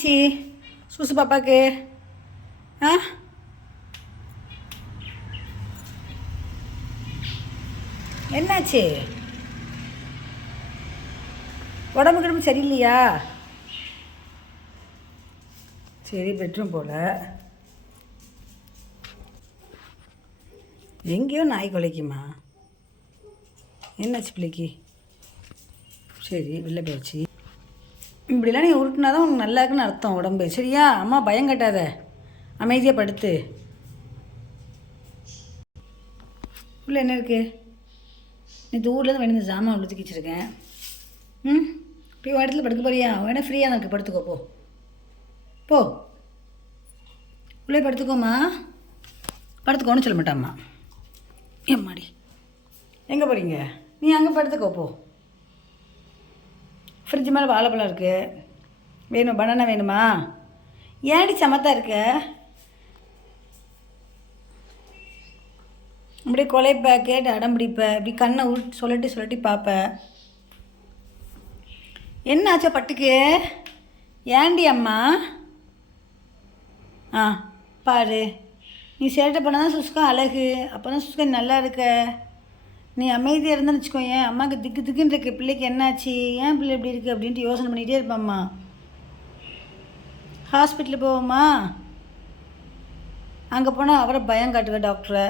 ஆச்சு சூசு பாப்பாக்கு ஆ என்னாச்சு உடம்பு கிடம்பு சரியில்லையா சரி பெட்ரூம் போல எங்கேயோ நாய் குலைக்குமா என்னாச்சு பிள்ளைக்கு சரி வெளில போயாச்சு இப்படிலாம் நீ உருட்டினா தான் உனக்கு நல்லா இருக்குன்னு அர்த்தம் உடம்பு. சரியா? அம்மா பயம் கட்டாத. அமைதியாக படுத்து. உள்ள என்ன இருக்குது நேற்று ஊர்லேருந்து வேணும் ஜாமான் உள்ள தூக்கி வச்சிருக்கேன். ம்? போய் உன் இடத்துல படுக்க போறியா? வேணா ஃப்ரீயாக தான் இருக்கு. படுத்துக்கோ போ. போ. உள்ளே படுத்துக்கோமா படுத்துக்கோன்னு சொல்ல மாட்டாம்மா. ஏம்மாடி? எங்கே போகிறீங்க நீ அங்கே படுத்துக்கோ போ. ஃப்ரிட்ஜ் மேலே வாழைப்பழம் இருக்குது வேணும் பனானா வேணுமா? ஏன்டி சமத்தா இருக்க? அப்படியே கொலைப்ப கேட்டு அடம் பிடிப்ப இப்படி கண்ணை உருட்டி சொல்லட்டி சொல்லட்டி பார்ப்ப. என்ன ஆச்சா பட்டுக்கு? ஏண்டி அம்மா? ஆ பாரு. நீ சேட்டை பண்ணால் தான் சுஸ்கா அழகு. அப்போ தான் சுஸ்கா நல்லா இருக்க. நீ அமைதியாக இருந்தேன்னு வச்சுக்கோ ஏன் அம்மாவுக்கு திக்கு திக்குன்னு இருக்கு. பிள்ளைக்கு என்னாச்சு? ஏன் பிள்ளை இப்படி இருக்குது அப்படின்ட்டு யோசனை பண்ணிகிட்டே இருப்பாம்மா. ஹாஸ்பிட்டலுக்கு போவோமா அங்கே போனால் அவரை பயம் காட்டுவேன் டாக்டரை.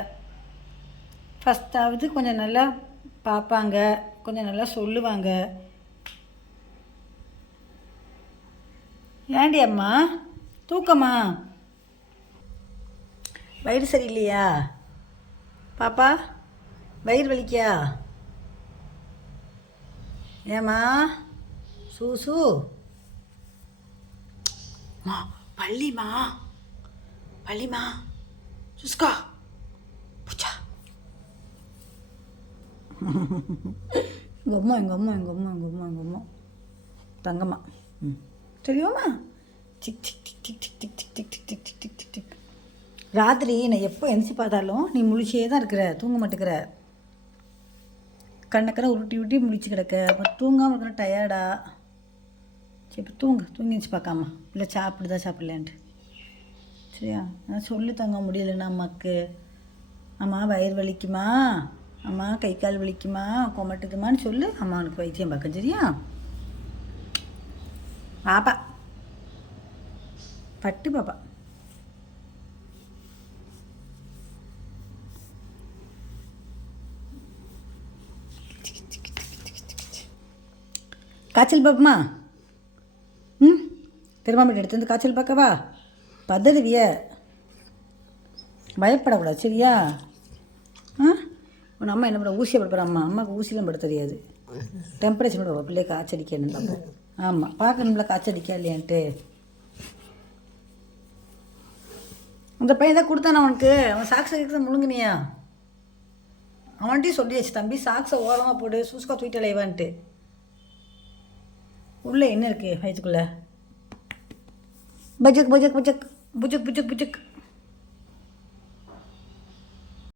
ஃபஸ்ட்டாவது கொஞ்சம் நல்லா பார்ப்பாங்க. கொஞ்சம் நல்லா சொல்லுவாங்க. ஏண்டி அம்மா? தூக்கமா? வயிறு சரியில்லையா? பாப்பா? வயிறு வலிக்கா ஏம்மா சூசு மா பள்ளிமா பள்ளிமா சுஸ்கா பூச்சா எங்கள் அம்மா எங்கள் அம்மா எங்கள் அம்மா எங்கள் அம்மா எங்கள் அம்மா தங்கம்மா ம் தெரியுமா tick tick tick tick tick tick tick tick tick tick tick tick tick ராத்திரி நான் எப்போ எந்திரிச்சு பார்த்தாலும் நீ முழிச்சே தான் இருக்கிற தூங்க மாட்டேங்கிற கண்ணக்கரை உருட்டி உருட்டி முடிச்சு கிடக்க. அப்புறம் தூங்காமல் இருக்கிற டயர்டா சரி இப்போ தூங்கு. தூங்கிச்சு பார்க்காம. இல்லை சாப்பிடுதா சாப்பிடலான்ட்டு சரியா? நான் சொல்லி தங்க முடியலண்ணா அம்மாக்கு. அம்மா வயிறு வலிக்குமா? அம்மா கை கால் வலிக்குமா? கொமட்டுக்குமான்னு சொல்லு. அம்மா உனக்கு வைத்தியம் பார்க்க சரியா? பாப்பா. பட்டு பாப்பா. காய்ச்சல் பார்ப்போமா ம்? திருமாமீட்டர் எடுத்து வந்து காய்ச்சல் பார்க்கவா? பதறுவிய. பயப்படக்கூடாது சரியா? ஆ? உன் அம்மா என்ன பண்ண ஊசியை படுப்புற அம்மா. அம்மாவுக்கு ஊசிலாம் பட தெரியாது. டெம்பரேச்சர் மட்டும் பிள்ளைய காய்ச்சடிக்கணும் பார்ப்போம் ஆமாம் பார்க்கணும்ல காய்ச்சடிக்கா இல்லையான்ட்டு. அந்த பையன் தான் கொடுத்தான் அவனுக்கு அவன் சாக்ஸை கேட்குறது முழுங்கினியா? அவன்கிட்டயும் சொல்லியாச்சு தம்பி சாக்ஸை ஓரமாக போடு சூஸ்கா தூக்கிட்டு அலைவான்ட்டு உள்ளே என்ன இருக்குது வயிற்றுக்குள்ளே பஜக் பஜக் பஜக். புஜக் புஜக் புஜக்.